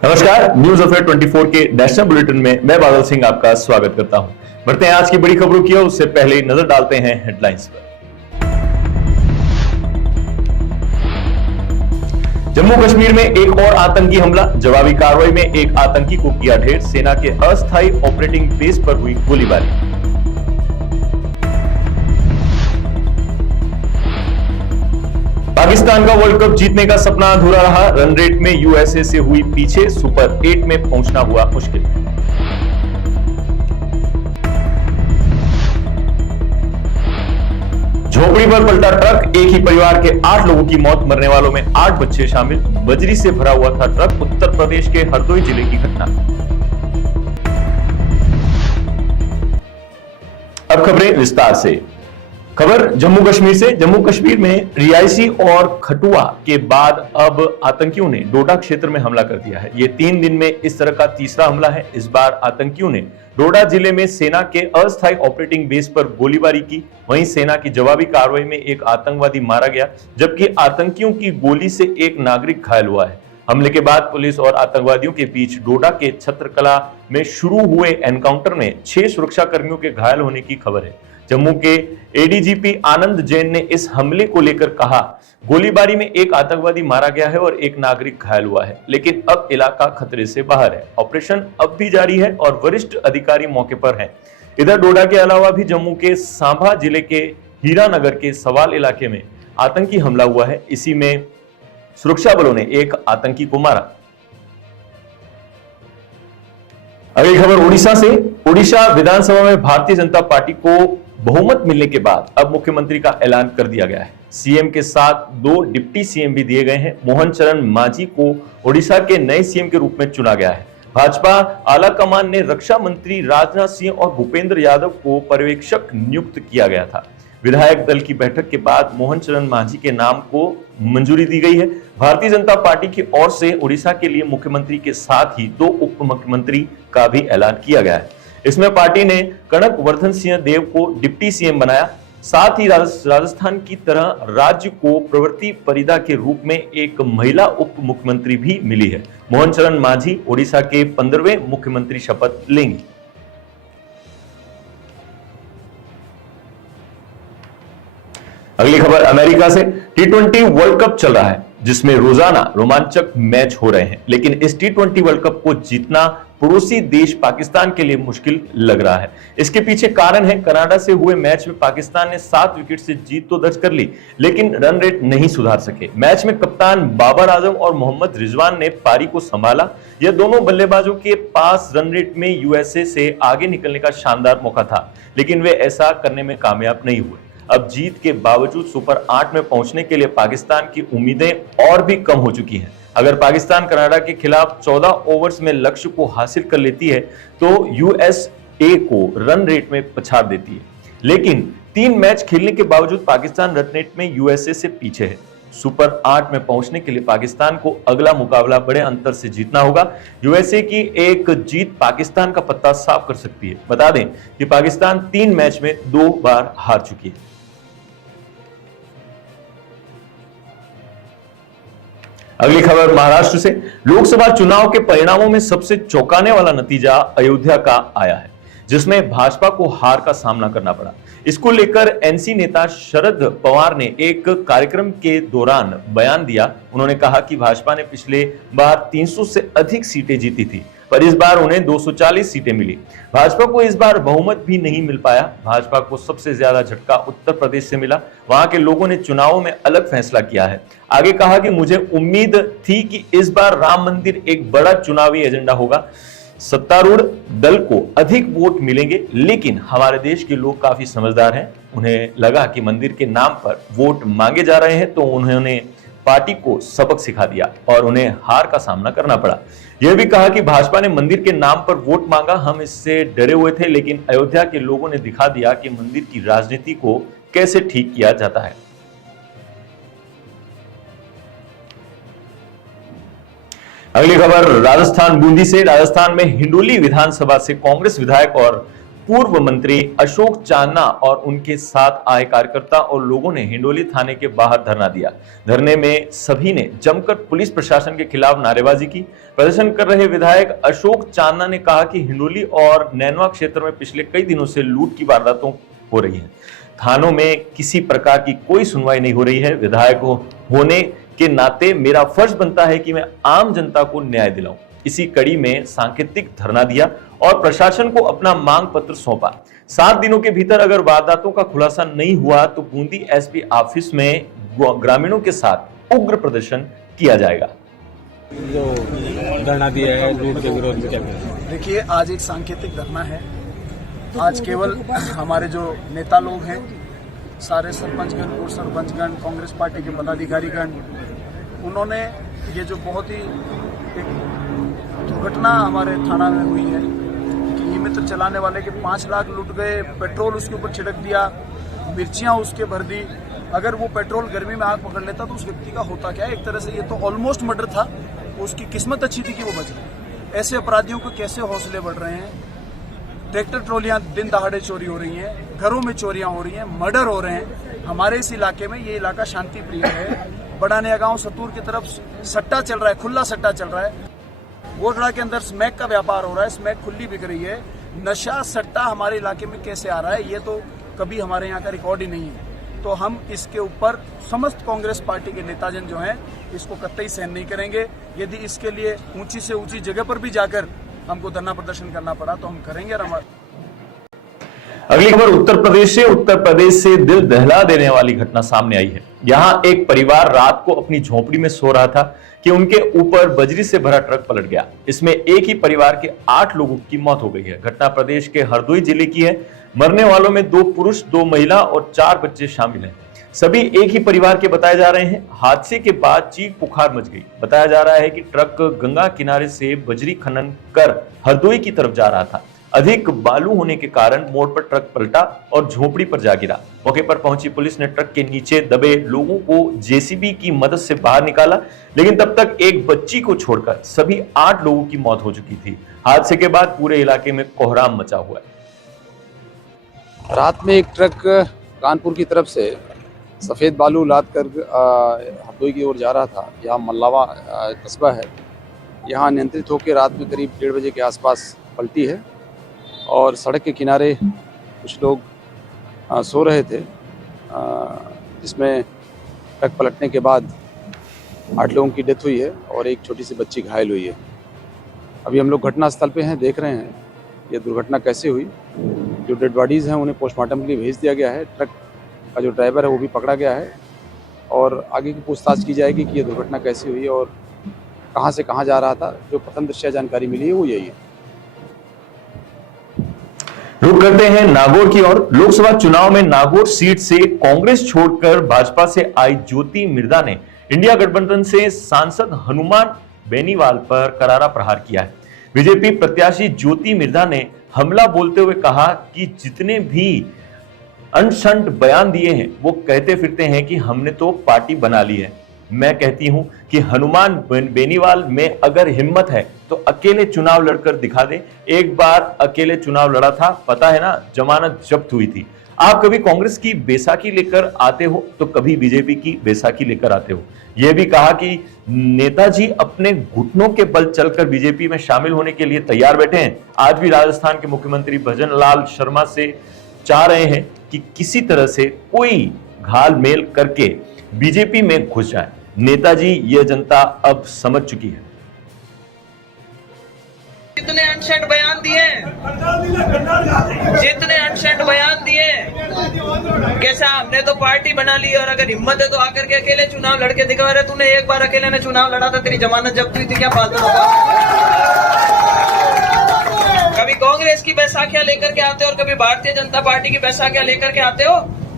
नमस्कार, news affair 24 के national bulletin में मैं बादल सिंह आपका स्वागत करता हूं। बढ़ते हैं आज की बड़ी खबरों की ओर। उससे पहले नजर डालते हैं हेडलाइंस पर। जम्मू कश्मीर में एक और आतंकी हमला, जवाबी कार्रवाई में एक आतंकी को किया ढेर, सेना के अस्थायी ऑपरेटिंग बेस पर हुई गोलीबारी। पाकिस्तान का वर्ल्ड कप जीतने का सपना अधूरा रहा, रन रेट में यूएसए से हुई पीछे, सुपर 8 में पहुंचना हुआ मुश्किल। झोपड़ी पर पलटा ट्रक, एक ही परिवार के 8 लोगों की मौत, मरने वालों में 8 बच्चे शामिल। बजरी से भरा हुआ था ट्रक, उत्तर प्रदेश के हरदोई जिले की घटना। अब खबरें विस्तार से। खबर जम्मू कश्मीर से। जम्मू कश्मीर में रियासी और खटुआ के बाद अब आतंकियों ने डोडा क्षेत्र में हमला कर दिया है। ये 3 दिन में इस तरह का तीसरा हमला है। इस बार आतंकियों ने डोडा जिले में सेना के अस्थायी ऑपरेटिंग बेस पर गोलीबारी की। वहीं सेना की जवाबी कार्रवाई में एक आतंकवादी मारा गया, जबकि आतंकियों की गोली से एक नागरिक घायल हुआ है। हमले के बाद पुलिस और आतंकवादियों के बीच डोडा के छत्रकला में शुरू हुए एनकाउंटर में 6 सुरक्षा कर्मियों के घायल होने की खबर है। जम्मू के एडीजीपी आनंद जैन ने इस हमले को लेकर कहा, गोलीबारी में एक आतंकवादी मारा गया है और एक नागरिक घायल हुआ है, लेकिन अब इलाका खतरे से बाहर है। ऑपरेशन अब भी जारी है और वरिष्ठ अधिकारी मौके पर हैं। इधर डोडा के अलावा भी जम्मू के सांभा जिले के हीरानगर के सवाल इलाके में आतंकी हमला हुआ है। इसी में सुरक्षा बलों ने एक आतंकी को मारा। अगली खबर उड़ीसा से। उड़ीसा विधानसभा में भारतीय जनता पार्टी को बहुमत मिलने के बाद अब मुख्यमंत्री का ऐलान कर दिया गया है। सीएम के साथ 2 डिप्टी सीएम भी दिए गए हैं। मोहन चरण मांझी को उड़ीसा के नए सीएम के रूप में चुना गया है। भाजपा आला कमान ने रक्षा मंत्री राजनाथ सिंह और भूपेंद्र यादव को पर्यवेक्षक नियुक्त किया गया था। विधायक दल की बैठक के बाद मोहन चरण मांझी के नाम को मंजूरी दी गई है। भारतीय जनता पार्टी की ओर से उड़ीसा के लिए मुख्यमंत्री के साथ ही 2 उप मुख्यमंत्री का भी ऐलान किया गया है। इसमें पार्टी ने कनक वर्धन सिंह देव को डिप्टी सीएम बनाया। साथ ही राजस्थान की तरह राज्य को प्रवृत्ति परिदा के रूप में एक महिला उप मुख्यमंत्री भी मिली है। मोहन चरण मांझी उड़ीसा के 15वें मुख्यमंत्री शपथ लेंगे। अगली खबर अमेरिका से। T20 वर्ल्ड कप चल रहा है, जिसमें रोजाना रोमांचक मैच हो रहे हैं, लेकिन इस T20 वर्ल्ड कप को जीतना पड़ोसी देश पाकिस्तान के लिए मुश्किल लग रहा है। इसके पीछे कारण है, कनाडा से हुए मैच में पाकिस्तान ने 7 विकेट से जीत तो दर्ज कर ली, लेकिन रन रेट नहीं सुधार सके। मैच में कप्तान बाबर आजम और मोहम्मद रिजवान ने पारी को संभाला। यह दोनों बल्लेबाजों के पास रन रेट में यूएसए से आगे निकलने का शानदार मौका था, लेकिन वे ऐसा करने में कामयाब नहीं हुए। अब जीत के बावजूद सुपर 8 में पहुंचने के लिए पाकिस्तान की उम्मीदें और भी कम हो चुकी हैं। अगर पाकिस्तान कनाडा के खिलाफ 14 ओवर्स में लक्ष्य को हासिल कर लेती है तो यूएसए को रन रेट में पछाड़ देती है, लेकिन 3 मैच खेलने के बावजूद पाकिस्तान रन रेट में यूएसए से पीछे है। सुपर 8 में पहुंचने के लिए पाकिस्तान को अगला मुकाबला बड़े अंतर से जीतना होगा। यूएसए की एक जीत पाकिस्तान का पत्ता साफ कर सकती है। बता दें कि पाकिस्तान 3 मैच में 2 बार हार चुकी है। अगली खबर महाराष्ट्र से। लोकसभा चुनाव के परिणामों में सबसे चौंकाने वाला नतीजा अयोध्या का आया है, जिसमें भाजपा को हार का सामना करना पड़ा। इसको लेकर एनसी नेता शरद पवार ने एक कार्यक्रम के दौरान बयान दिया। उन्होंने कहा कि भाजपा ने पिछले बार 300 से अधिक सीटें जीती थी, पर इस बार उन्हें 240 सीटें मिली। भाजपा को इस बार बहुमत भी नहीं मिल पाया। भाजपा को सबसे ज्यादा झटका उत्तर प्रदेश से मिला। वहां के लोगों ने चुनावों में अलग फैसला किया है। आगे कहा कि मुझे उम्मीद थी कि इस बार राम मंदिर एक बड़ा चुनावी एजेंडा होगा। सत्तारूढ़ दल को अधिक वोट मिलेंगे, लेकिन हमारे देश के लोग काफी समझदार हैं। उन्हें लगा कि मंदिर के नाम पर वोट मांगे जा रहे हैं, तो उन्होंने पार्टी को सबक सिखा दिया और उन्हें हार का सामना करना पड़ा। यह भी कहा कि भाजपा ने मंदिर के नाम पर वोट मांगा, हम इससे डरे हुए थे, लेकिन अयोध्या के लोगों ने दिखा दिया कि मंदिर की राजनीति को कैसे ठीक किया जाता है। अगली खबर राजस्थान बूंदी से। राजस्थान में हिंडोली विधानसभा से कांग्रेस विधायक और पूर्व मंत्री अशोक चांदना और उनके साथ आए कार्यकर्ता और लोगों ने हिंडोली थाने के बाहर धरना दिया। धरने में सभी ने जमकर पुलिस प्रशासन के खिलाफ नारेबाजी की। प्रदर्शन कर रहे विधायक अशोक चांदना ने कहा कि हिंडोली और नैनवा क्षेत्र में पिछले कई दिनों से लूट की वारदातों हो रही है। थानों में किसी प्रकार की कोई सुनवाई नहीं हो रही है। विधायक होने के नाते मेरा फर्ज बनता है कि मैं आम जनता को न्याय दिलाऊं। इसी कड़ी में सांकेतिक धरना दिया और प्रशासन को अपना मांग पत्र सौंपा। 7 दिनों के भीतर अगर वारदातों का खुलासा नहीं हुआ तो बूंदी एसपी ऑफिस में ग्रामीणों के साथ उग्र प्रदर्शन किया जाएगा। जो धरना दिया है लूट के विरोध में क्या करें? देखिए, आज एक सांकेतिक धरना है। आज केवल हमारे जो नेता लोग हैं, सारे सरपंचगण, पूर्व सरपंचगण, कांग्रेस पार्टी के पदाधिकारीगण, उन्होंने ये जो बहुत ही एक दुर्घटना हमारे थाना में हुई है कि ई-मित्र चलाने वाले के 5 लाख लूट गए, पेट्रोल उसके ऊपर छिड़क दिया, मिर्चियां उसके भर दी। अगर वो पेट्रोल गर्मी में आग पकड़ लेता तो उस व्यक्ति का होता क्या? एक तरह से ये तो ऑलमोस्ट मर्डर था। उसकी किस्मत अच्छी थी कि वो बच गई। ऐसे अपराधियों को कैसे हौसले बढ़ रहे हैं? ट्रैक्टर ट्रॉलियां दिन दहाड़े चोरी हो रही हैं, घरों में चोरियां हो रही हैं, मर्डर हो रहे हैं। हमारे इस इलाके में, ये इलाका शांति प्रिय है। बड़ा नया गांव सतूर की तरफ सट्टा चल रहा है, खुला सट्टा चल रहा है। गोडरा के अंदर स्मैक का व्यापार हो रहा है, स्मैक खुली बिक रही है। नशा सट्टा हमारे इलाके में कैसे आ रहा है, ये तो कभी हमारे यहाँ का रिकॉर्ड ही नहीं है। तो हम इसके ऊपर समस्त कांग्रेस पार्टी के नेताजन जो हैं, इसको कतई सहन नहीं करेंगे। यदि इसके लिए ऊंची से ऊंची जगह पर भी जाकर हमको धरना प्रदर्शन करना पड़ा तो हम करेंगे। अगली खबर उत्तर प्रदेश से दिल दहला देने वाली घटना सामने आई है। यहां एक परिवार रात को अपनी झोपड़ी में सो रहा था कि उनके ऊपर बजरी से भरा ट्रक पलट गया। इसमें एक ही परिवार के 8 लोगों की मौत हो गई है। घटना प्रदेश के हरदोई जिले की है। मरने वालों में 2 पुरुष, 2 महिला और 4 बच्चे शामिल हैं। सभी एक ही परिवार के बताए जा रहे हैं। हादसे के बाद चीख पुकार मच गई। बताया जा रहा है कि ट्रक गंगा किनारे से बजरी खनन कर हरदोई की तरफ जा रहा था। अधिक बालू होने के कारण मोड़ पर ट्रक पलटा और झोपड़ी पर जा गिरा। मौके पर पहुंची पुलिस ने ट्रक के नीचे दबे लोगों को जेसीबी की मदद से बाहर निकाला, लेकिन तब तक एक बच्ची को छोड़कर सभी 8 लोगों की मौत हो चुकी थी। हादसे के बाद पूरे इलाके में कोहराम मचा हुआ है। रात में एक ट्रक कानपुर की तरफ से सफ़ेद बालू लाद कर हरदोई की ओर जा रहा था। यहाँ मल्लावा कस्बा है। यहाँ नियंत्रित होकर रात में करीब 1:30 बजे के आसपास पलटी है और सड़क के किनारे कुछ लोग सो रहे थे, जिसमें ट्रक पलटने के बाद 8 लोगों की डेथ हुई है और एक छोटी सी बच्ची घायल हुई है। अभी हम लोग घटनास्थल पे हैं, देख रहे हैं ये दुर्घटना कैसे हुई। जो डेड बॉडीज़ हैं उन्हें पोस्टमार्टम के लिए भेज दिया गया है। ट्रक का जो ड्राइवर है वो भी पकड़ा गया है और आगे की पूछताछ की जाएगी कि ये दुर्घटना कैसे हुई और कहाँ से कहाँ जा रहा था। जो प्रथम दृष्टया जानकारी मिली है वो यही है। रुक करते हैं नागौर की ओर। लोकसभा चुनाव में नागौर सीट से कांग्रेस छोड़कर भाजपा से आई ज्योति मिर्धा ने इंडिया गठबंधन से सांसद हनुमान बेनीवाल पर करारा प्रहार किया है। बीजेपी प्रत्याशी ज्योति मिर्धा ने हमला बोलते हुए कहा कि जितने भी अनशंट बयान दिए हैं वो कहते फिरते हैं कि हमने तो पार्टी बना ली है। मैं कहती हूं कि हनुमान बेनीवाल में अगर हिम्मत है तो अकेले चुनाव लड़कर दिखा दे। एक बार अकेले चुनाव लड़ा था, पता है ना, जमानत जब्त हुई थी। आप कभी कांग्रेस की बैसाखी लेकर आते हो तो कभी बीजेपी की बैसाखी लेकर आते हो। यह भी कहा कि नेताजी अपने घुटनों के बल चलकर बीजेपी में शामिल होने के लिए तैयार बैठे हैं। आज भी राजस्थान के मुख्यमंत्री भजन लाल शर्मा से चाह रहे हैं कि किसी तरह से कोई घाल मेल करके बीजेपी में घुस जाए। नेताजी यह जनता अब समझ चुकी है। जितने अनशंट बयान दिए, जितने अनशंट बयान दिए, कैसा हमने तो पार्टी बना ली और अगर हिम्मत है तो आकर के अकेले चुनाव लड़के दिखा रहे। तूने एक बार अकेले ने चुनाव लड़ा था, तेरी जमानत जब्त हुई थी, क्या फालतू कभी कांग्रेस की बैसाखियां लेकर के आते हो और कभी भारतीय जनता पार्टी की बैसाखियां लेकर के आते हो।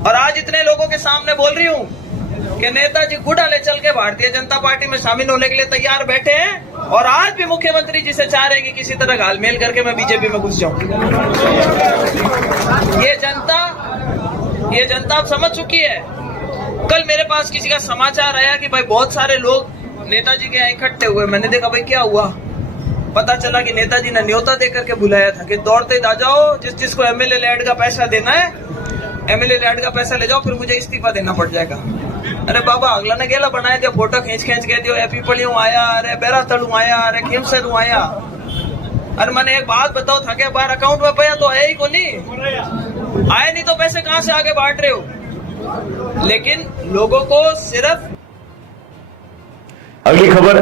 और आज इतने लोगों के सामने बोल रही हूँ कि नेताजी घुटाले चल के भारतीय जनता पार्टी में शामिल होने के लिए तैयार बैठे हैं और आज भी मुख्यमंत्री जी से चाह रहे हैं कि किसी तरह घालमेल करके मैं बीजेपी में घुस जाऊं। ये जनता अब समझ चुकी है। कल मेरे पास किसी का समाचार आया कि भाई बहुत सारे लोग नेताजी के यहाँ इकट्ठे हुए। मैंने देखा भाई क्या हुआ, पता चला कि नेताजी ने न्योता देकर के बुलाया था कि दौड़ते आ जाओ, जिसको एमएलए लैड का पैसा देना है, एमएलए लैड का पैसा ले जाओ, फिर मुझे इस्तीफा देना पड़ जाएगा। अरे बाबा, अगला ने गेला बनाया दिया, फोटो खींच के दियो, ए पीपलियों आया, अरे बेरातड़ू आया, अरे खेमसरू आया। अरे मैंने एक बात बताओ था कि बार अकाउंट में पाया तो है ही को नहीं आए, नहीं तो पैसे कहां से आगे बांट रहे हो। लेकिन लोगों को सिर्फ। अगली खबर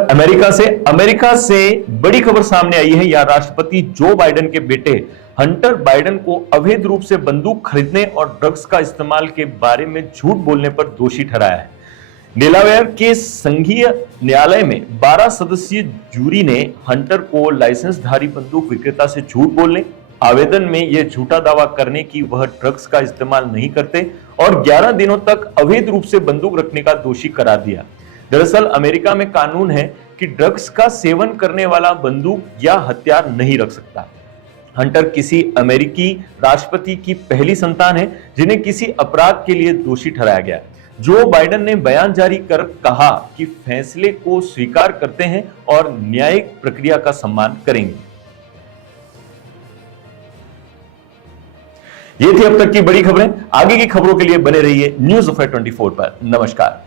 अमेरिका से बड़ी खबर सामने आई है। यहाँ राष्ट्रपति जो बाइडेन के बेटे हंटर बाइडेन को अवैध रूप से बंदूक खरीदने और ड्रग्स का इस्तेमाल के बारे में झूठ बोलने पर दोषी ठहराया है। डेलावेयर के संघीय न्यायालय में 12 सदस्यीय जूरी ने हंटर को लाइसेंसधारी बंदूक विक्रेता से झूठ बोलने, आवेदन में यह झूठा दावा करने की वह ड्रग्स का इस्तेमाल नहीं करते और 11 दिनों तक अवैध रूप से बंदूक रखने का दोषी करार दिया। दरअसल अमेरिका में कानून है कि ड्रग्स का सेवन करने वाला बंदूक या हथियार नहीं रख सकता। हंटर किसी अमेरिकी राष्ट्रपति की पहली संतान है जिन्हें किसी अपराध के लिए दोषी ठहराया गया। जो बाइडेन ने बयान जारी कर कहा कि फैसले को स्वीकार करते हैं और न्यायिक प्रक्रिया का सम्मान करेंगे। ये थी अब तक की बड़ी खबरें। आगे की खबरों के लिए बने रहिए न्यूज़ अफेयर 24 पर। नमस्कार।